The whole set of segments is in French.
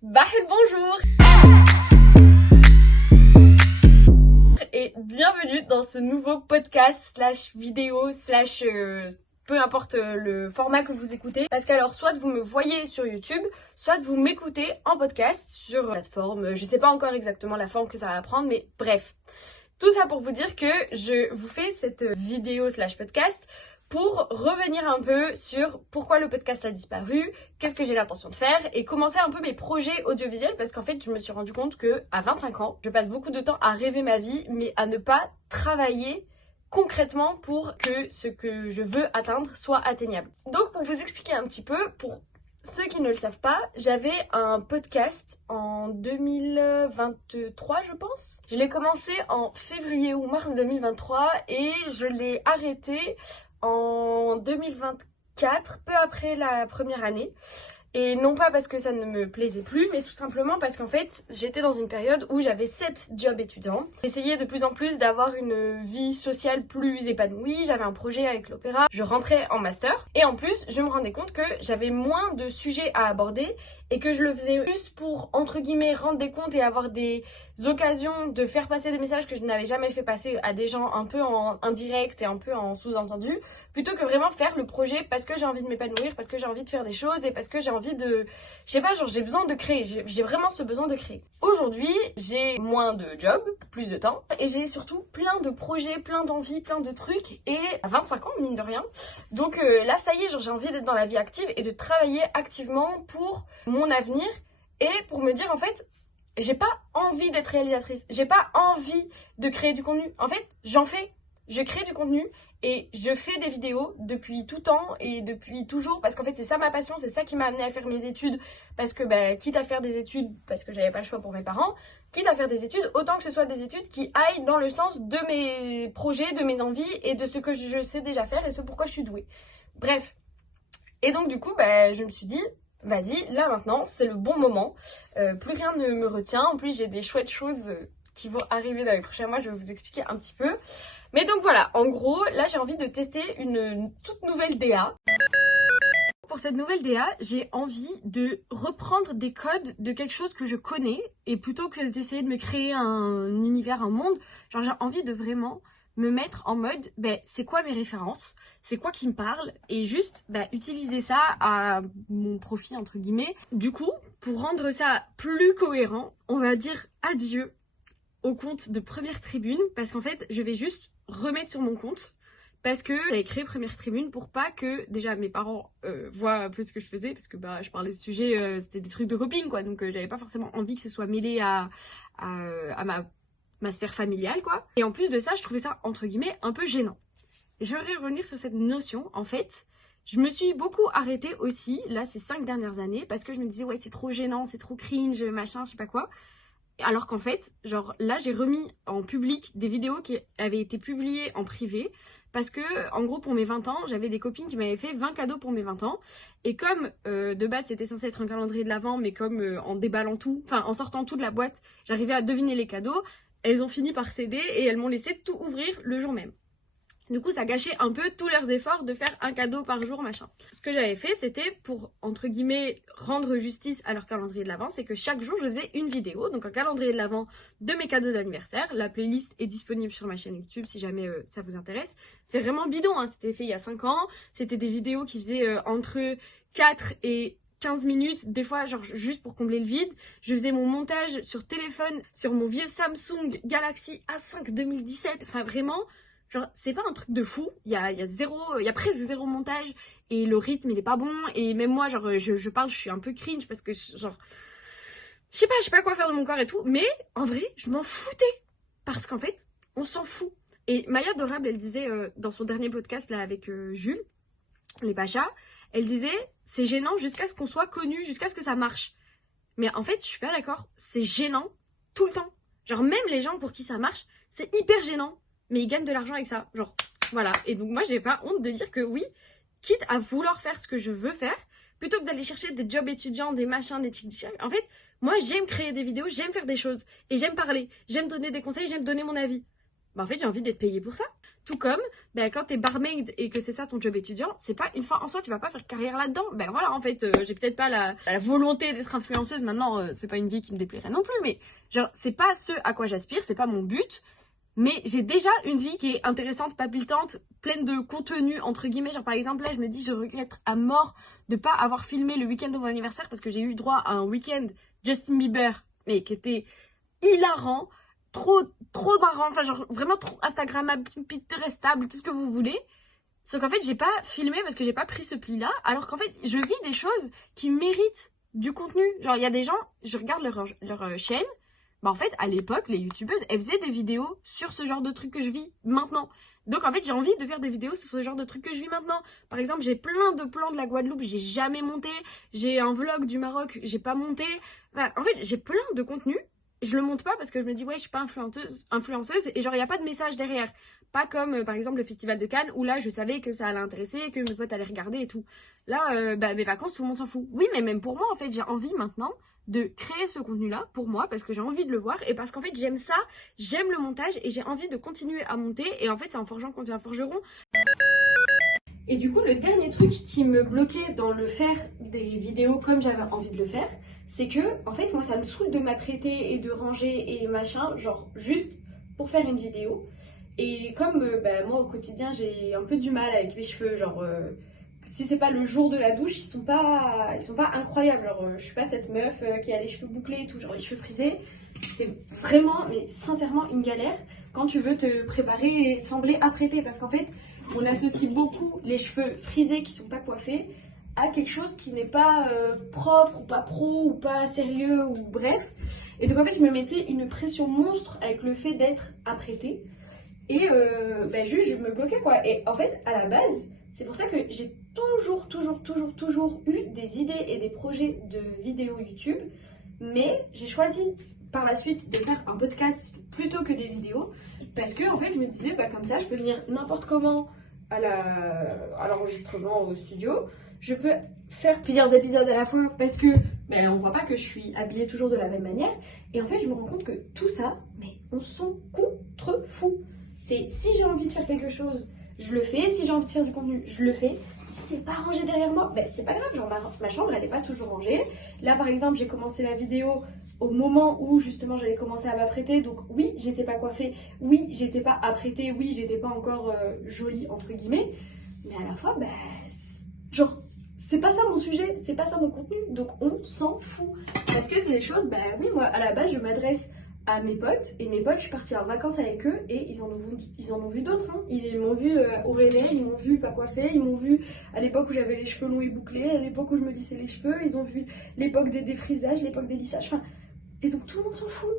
Bonjour et bienvenue dans ce nouveau podcast slash vidéo slash peu importe le format que vous écoutez. Parce qu'alors soit vous me voyez sur YouTube, soit vous m'écoutez en podcast sur une plateforme. Je sais pas encore exactement la forme que ça va prendre, mais bref. Tout ça pour vous dire que je vous fais cette vidéo slash podcast pour revenir un peu sur pourquoi le podcast a disparu, qu'est-ce que j'ai l'intention de faire et commencer un peu mes projets audiovisuels parce qu'en fait je me suis rendu compte que à 25 ans, je passe beaucoup de temps à rêver ma vie mais à ne pas travailler concrètement pour que ce que je veux atteindre soit atteignable. Donc pour vous expliquer un petit peu, pour ceux qui ne le savent pas, j'avais un podcast en 2023 je pense. Je l'ai commencé en février ou mars 2023 et je l'ai arrêté en 2024, peu après la première année. Et non pas parce que ça ne me plaisait plus, mais tout simplement parce qu'en fait, j'étais dans une période où j'avais 7 jobs étudiants. J'essayais de plus en plus d'avoir une vie sociale plus épanouie, j'avais un projet avec l'opéra, je rentrais en master. Et en plus, je me rendais compte que j'avais moins de sujets à aborder et que je le faisais plus pour, entre guillemets, rendre des comptes et avoir des occasions de faire passer des messages que je n'avais jamais fait passer à des gens un peu en indirect et un peu en sous-entendu, plutôt que vraiment faire le projet parce que j'ai envie de m'épanouir, parce que j'ai envie de faire des choses et parce que j'ai envie de... Je sais pas, genre j'ai besoin de créer, j'ai vraiment ce besoin de créer. Aujourd'hui, j'ai moins de jobs, plus de temps, et j'ai surtout plein de projets, plein d'envies, plein de trucs, et à 25 ans, mine de rien. Donc là, ça y est, genre j'ai envie d'être dans la vie active et de travailler activement pour mon avenir et pour me dire en fait, j'ai pas envie d'être réalisatrice, j'ai pas envie de créer du contenu. En fait, j'en fais, je crée du contenu et je fais des vidéos depuis tout temps et depuis toujours parce qu'en fait c'est ça ma passion, c'est ça qui m'a amené à faire mes études parce que quitte à faire des études parce que j'avais pas le choix pour mes parents, quitte à faire des études, autant que ce soit des études qui aillent dans le sens de mes projets, de mes envies et de ce que je sais déjà faire et ce pourquoi je suis douée. Bref. Et donc du coup je me suis dit vas-y, là maintenant, c'est le bon moment. Plus rien ne me retient. En plus, j'ai des chouettes choses qui vont arriver dans les prochains mois. Je vais vous expliquer un petit peu. Mais donc voilà, en gros, là, j'ai envie de tester une toute nouvelle DA. Pour cette nouvelle DA, j'ai envie de reprendre des codes de quelque chose que je connais. Et plutôt que d'essayer de me créer un univers, un monde, genre j'ai envie de vraiment me mettre en mode, c'est quoi mes références, c'est quoi qui me parle, et juste utiliser ça à mon profit, entre guillemets. Du coup, pour rendre ça plus cohérent, on va dire adieu au compte de Première Tribune, parce qu'en fait, je vais juste remettre sur mon compte, parce que j'avais créé Première Tribune pour pas que, déjà, mes parents voient un peu ce que je faisais, parce que je parlais de sujets, c'était des trucs de copines, quoi, donc j'avais pas forcément envie que ce soit mêlé à ma sphère familiale, quoi. Et en plus de ça, je trouvais ça, entre guillemets, un peu gênant. J'aimerais revenir sur cette notion, en fait. Je me suis beaucoup arrêtée aussi, là, ces 5 dernières années, parce que je me disais, ouais, c'est trop gênant, c'est trop cringe, machin, je sais pas quoi. Alors qu'en fait, genre, là, j'ai remis en public des vidéos qui avaient été publiées en privé, parce que, en gros, pour mes 20 ans, j'avais des copines qui m'avaient fait 20 cadeaux pour mes 20 ans. Et comme, de base, c'était censé être un calendrier de l'Avent, mais comme en déballant tout, enfin, en sortant tout de la boîte, j'arrivais à deviner les cadeaux, elles ont fini par céder et elles m'ont laissé tout ouvrir le jour même. Du coup, ça gâchait un peu tous leurs efforts de faire un cadeau par jour, machin. Ce que j'avais fait, c'était pour, entre guillemets, rendre justice à leur calendrier de l'Avent, c'est que chaque jour, je faisais une vidéo, donc un calendrier de l'Avent de mes cadeaux d'anniversaire. La playlist est disponible sur ma chaîne YouTube si jamais ça vous intéresse. C'est vraiment bidon, hein. C'était fait il y a 5 ans. C'était des vidéos qui faisaient entre 4 et 15 minutes, des fois genre juste pour combler le vide. Je faisais mon montage sur téléphone, sur mon vieux Samsung Galaxy A5 2017. Enfin vraiment, genre c'est pas un truc de fou. Il y a presque zéro montage et le rythme il est pas bon. Et même moi genre je parle, je suis un peu cringe parce que genre je sais pas quoi faire de mon corps et tout. Mais en vrai je m'en foutais parce qu'en fait on s'en fout. Et Maya Dorable elle disait dans son dernier podcast là avec Jules les Pachas, elle disait c'est gênant jusqu'à ce qu'on soit connu, jusqu'à ce que ça marche. Mais en fait, je suis pas d'accord, c'est gênant tout le temps. Genre même les gens pour qui ça marche, c'est hyper gênant, mais ils gagnent de l'argent avec ça. Genre voilà. Et donc moi, j'ai pas honte de dire que oui, quitte à vouloir faire ce que je veux faire, plutôt que d'aller chercher des jobs étudiants, des machins, des tic-tac. En fait, moi, j'aime créer des vidéos, j'aime faire des choses et j'aime parler, j'aime donner des conseils, j'aime donner mon avis. En fait, j'ai envie d'être payée pour ça. Tout comme, ben, quand t'es barmaid et que c'est ça ton job étudiant, c'est pas une fin en soi, tu vas pas faire carrière là-dedans. Ben voilà, en fait, j'ai peut-être pas la volonté d'être influenceuse. Maintenant, c'est pas une vie qui me déplairait non plus, mais genre, c'est pas ce à quoi j'aspire, c'est pas mon but. Mais j'ai déjà une vie qui est intéressante, palpitante, pleine de contenu, entre guillemets. Genre, par exemple, là, je me dis, je regrette à mort de pas avoir filmé le week-end de mon anniversaire parce que j'ai eu droit à un week-end Justin Bieber, mais qui était hilarant, trop marrant, enfin genre vraiment trop Instagrammable, Pinterestable, tout ce que vous voulez. Sauf qu'en fait j'ai pas filmé parce que j'ai pas pris ce pli là, alors qu'en fait je vis des choses qui méritent du contenu. Genre il y a des gens, je regarde leur chaîne, bah en fait à l'époque les youtubeuses elles faisaient des vidéos sur ce genre de trucs que je vis maintenant. Donc en fait j'ai envie de faire des vidéos sur ce genre de trucs que je vis maintenant. Par exemple j'ai plein de plans de la Guadeloupe, j'ai jamais monté. J'ai un vlog du Maroc, j'ai pas monté. Enfin, en fait j'ai plein de contenu. Je le monte pas parce que je me dis ouais je suis pas influenceuse et genre il y a pas de message derrière. Pas comme par exemple le festival de Cannes où là je savais que ça allait intéresser, que mes potes allaient regarder et tout. Là bah, mes vacances tout le monde s'en fout. Oui mais même pour moi en fait j'ai envie maintenant de créer ce contenu là pour moi parce que j'ai envie de le voir et parce qu'en fait j'aime ça, j'aime le montage et j'ai envie de continuer à monter et en fait c'est en forgeant qu'on devient forgeron. Et du coup, le dernier truc qui me bloquait dans le faire des vidéos comme j'avais envie de le faire, c'est que, en fait, moi, ça me saoule de m'apprêter et de ranger et machin, genre juste pour faire une vidéo. Et comme bah, moi, au quotidien, j'ai un peu du mal avec mes cheveux, genre, si c'est pas le jour de la douche, ils sont pas incroyables. Genre, je suis pas cette meuf qui a les cheveux bouclés et tout, genre les cheveux frisés. C'est vraiment, mais sincèrement, une galère quand tu veux te préparer et sembler apprêté. Parce qu'en fait, on associe beaucoup les cheveux frisés qui sont pas coiffés à quelque chose qui n'est pas propre ou pas pro ou pas sérieux ou bref. Et donc en fait, je me mettais une pression monstre avec le fait d'être apprêtée. Et bah, juste, je me bloquais quoi. Et en fait, à la base, c'est pour ça que j'ai toujours eu des idées et des projets de vidéos YouTube. Mais j'ai choisi par la suite de faire un podcast plutôt que des vidéos. Parce que en fait, je me disais, bah, comme ça, je peux venir n'importe comment à l'enregistrement au studio. Je peux faire plusieurs épisodes à la fois parce que ben, on voit pas que je suis habillée toujours de la même manière. Et en fait, je me rends compte que tout ça, mais on s'en contrefout. C'est si j'ai envie de faire quelque chose, je le fais. Si j'ai envie de faire du contenu, je le fais. Si c'est pas rangé derrière moi, ben, c'est pas grave. Genre ma chambre, elle est pas toujours rangée. Là, par exemple, j'ai commencé la vidéo au moment où justement j'allais commencer à m'apprêter. Donc oui, j'étais pas coiffée. Oui, j'étais pas apprêtée. Oui, j'étais pas encore jolie entre guillemets. Mais à la fois, ben, genre, c'est pas ça mon sujet, c'est pas ça mon contenu. Donc on s'en fout. Parce que c'est des choses, ben oui, moi à la base, je m'adresse à mes potes. Et mes potes, je suis partie en vacances avec eux et ils en ont vu d'autres. Hein. Ils m'ont vu au René, ils m'ont vu pas coiffée, ils m'ont vu à l'époque où j'avais les cheveux longs et bouclés, à l'époque où je me lissais les cheveux, ils ont vu l'époque des défrisages, l'époque des lissages. Enfin, et donc tout le monde s'en fout.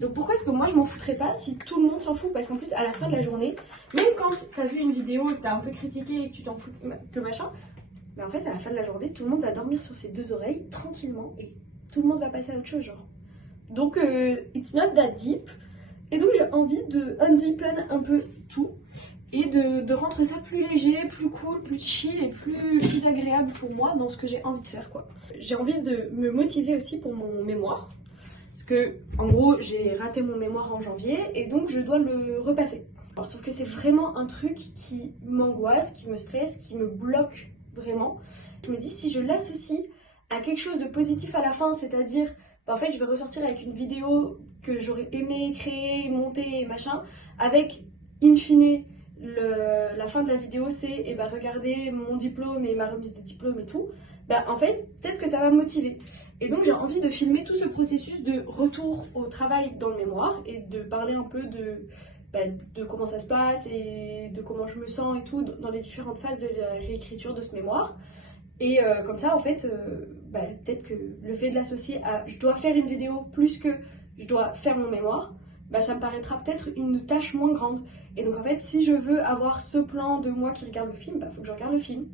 Donc pourquoi est-ce que moi je m'en foutrais pas si tout le monde s'en fout? Parce qu'en plus à la fin de la journée, même quand t'as vu une vidéo et que t'as un peu critiqué et que tu t'en fous que machin, mais en fait à la fin de la journée tout le monde va dormir sur ses deux oreilles tranquillement et tout le monde va passer à autre chose genre. Donc it's not that deep. Et donc j'ai envie de undeepen un peu tout et de rendre ça plus léger, plus cool, plus chill et plus agréable pour moi dans ce que j'ai envie de faire quoi. J'ai envie de me motiver aussi pour mon mémoire. Parce que, en gros, j'ai raté mon mémoire en janvier et donc je dois le repasser. Alors, sauf que c'est vraiment un truc qui m'angoisse, qui me stresse, qui me bloque vraiment. Je me dis, si je l'associe à quelque chose de positif à la fin, c'est-à-dire, bah, en fait, je vais ressortir avec une vidéo que j'aurais aimé créer, monter, machin, avec, in fine, la fin de la vidéo, c'est, eh ben, regardez mon diplôme et ma remise de diplôme et tout. Bah, en fait, peut-être que ça va me motiver. Et donc j'ai envie de filmer tout ce processus de retour au travail dans le mémoire et de parler un peu de comment ça se passe et de comment je me sens et tout dans les différentes phases de la réécriture de ce mémoire. Et comme ça, en fait, peut-être que le fait de l'associer à je dois faire une vidéo plus que je dois faire mon mémoire, bah, ça me paraîtra peut-être une tâche moins grande. Et donc en fait, si je veux avoir ce plan de moi qui regarde le film, bah, faut que je regarde le film.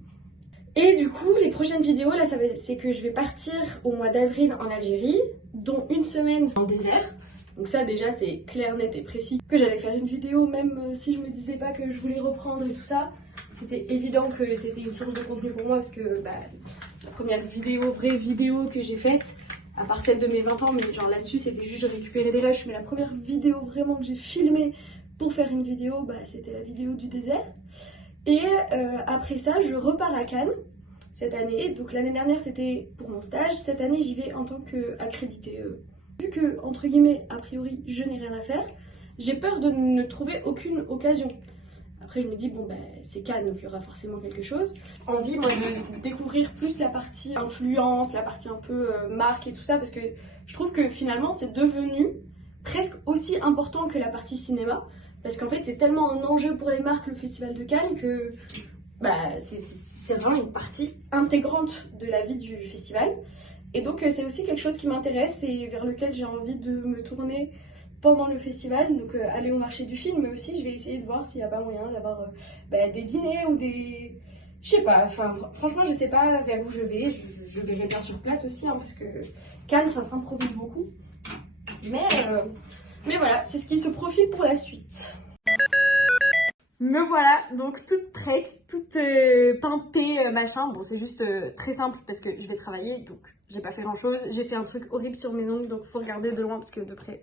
Et du coup, les prochaines vidéos, là, c'est que je vais partir au mois d'avril en Algérie, dont une semaine en désert. Donc ça, déjà, c'est clair, net et précis que j'allais faire une vidéo, même si je me disais pas que je voulais reprendre et tout ça. C'était évident que c'était une source de contenu pour moi parce que bah, la première vraie vidéo que j'ai faite, à part celle de mes 20 ans, mais genre là-dessus, c'était juste je récupérais des rushs, mais la première vidéo vraiment que j'ai filmée pour faire une vidéo, bah, c'était la vidéo du désert. Et après ça, je repars à Cannes cette année. Donc l'année dernière, c'était pour mon stage. Cette année, j'y vais en tant qu'accréditée. Vu que, entre guillemets, a priori, je n'ai rien à faire, j'ai peur de ne trouver aucune occasion. Après, je me dis, bon, bah, c'est Cannes, donc il y aura forcément quelque chose. Envie, moi, de découvrir plus la partie influence, la partie un peu marque et tout ça, parce que je trouve que finalement, c'est devenu presque aussi important que la partie cinéma. Parce qu'en fait, c'est tellement un enjeu pour les marques, le Festival de Cannes, que bah, c'est vraiment une partie intégrante de la vie du festival. Et donc, c'est aussi quelque chose qui m'intéresse et vers lequel j'ai envie de me tourner pendant le festival. Donc, aller au marché du film, mais aussi, je vais essayer de voir s'il n'y a pas moyen d'avoir des dîners ou des... Je sais pas, enfin, franchement, je sais pas vers où je vais. Je verrai bien sur place aussi, hein, parce que Cannes, ça s'improvise beaucoup. Mais voilà, c'est ce qui se profile pour la suite. Me voilà, donc toute prête, toute pimpée, machin. Bon, c'est juste très simple parce que je vais travailler, donc j'ai pas fait grand chose. J'ai fait un truc horrible sur mes ongles, donc faut regarder de loin parce que de près,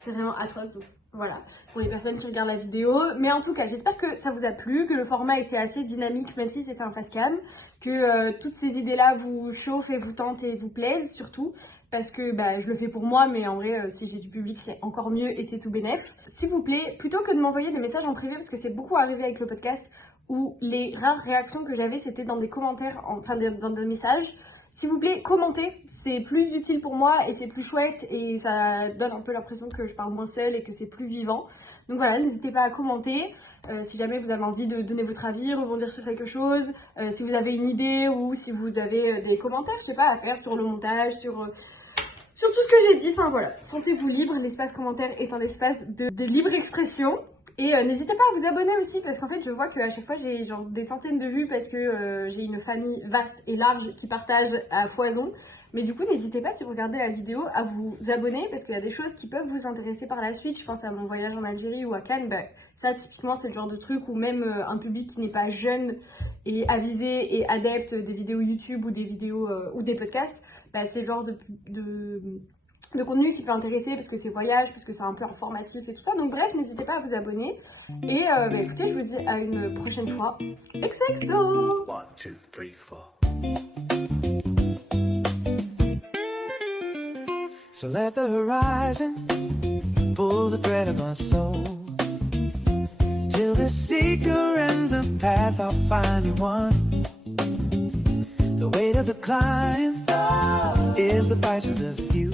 c'est vraiment atroce. Donc voilà, pour les personnes qui regardent la vidéo. Mais en tout cas, j'espère que ça vous a plu, que le format était assez dynamique, même si c'était un face-cam, que toutes ces idées-là vous chauffent et vous tentent et vous plaisent surtout. Parce que je le fais pour moi, mais en vrai, si j'ai du public, c'est encore mieux et c'est tout bénef. S'il vous plaît, plutôt que de m'envoyer des messages en privé, parce que c'est beaucoup arrivé avec le podcast, où les rares réactions que j'avais, c'était dans des commentaires, enfin dans des messages. S'il vous plaît, commentez, c'est plus utile pour moi et c'est plus chouette et ça donne un peu l'impression que je parle moins seule et que c'est plus vivant. Donc voilà, n'hésitez pas à commenter si jamais vous avez envie de donner votre avis, rebondir sur quelque chose, si vous avez une idée ou si vous avez des commentaires, je sais pas, à faire sur le montage, sur tout ce que j'ai dit. Enfin voilà, sentez-vous libre, l'espace commentaire est un espace de libre expression. Et n'hésitez pas à vous abonner aussi parce qu'en fait je vois qu'à chaque fois j'ai genre des centaines de vues parce que j'ai une famille vaste et large qui partage à foison. Mais du coup n'hésitez pas si vous regardez la vidéo à vous abonner parce qu'il y a des choses qui peuvent vous intéresser par la suite. Je pense à mon voyage en Algérie ou à Cannes, ça typiquement c'est le genre de truc où même un public qui n'est pas jeune et avisé et adepte des vidéos YouTube ou des vidéos ou des podcasts, c'est le genre de contenu qui peut intéresser parce que c'est voyage, parce que c'est un peu informatif et tout ça. Donc bref, n'hésitez pas à vous abonner. Et écoutez, je vous dis à une prochaine fois. XOXO! 1, 2, 3, 4. So let the horizon pull the thread of my soul till the seeker and the path I'll find you one. The weight of the climb is the price of the view.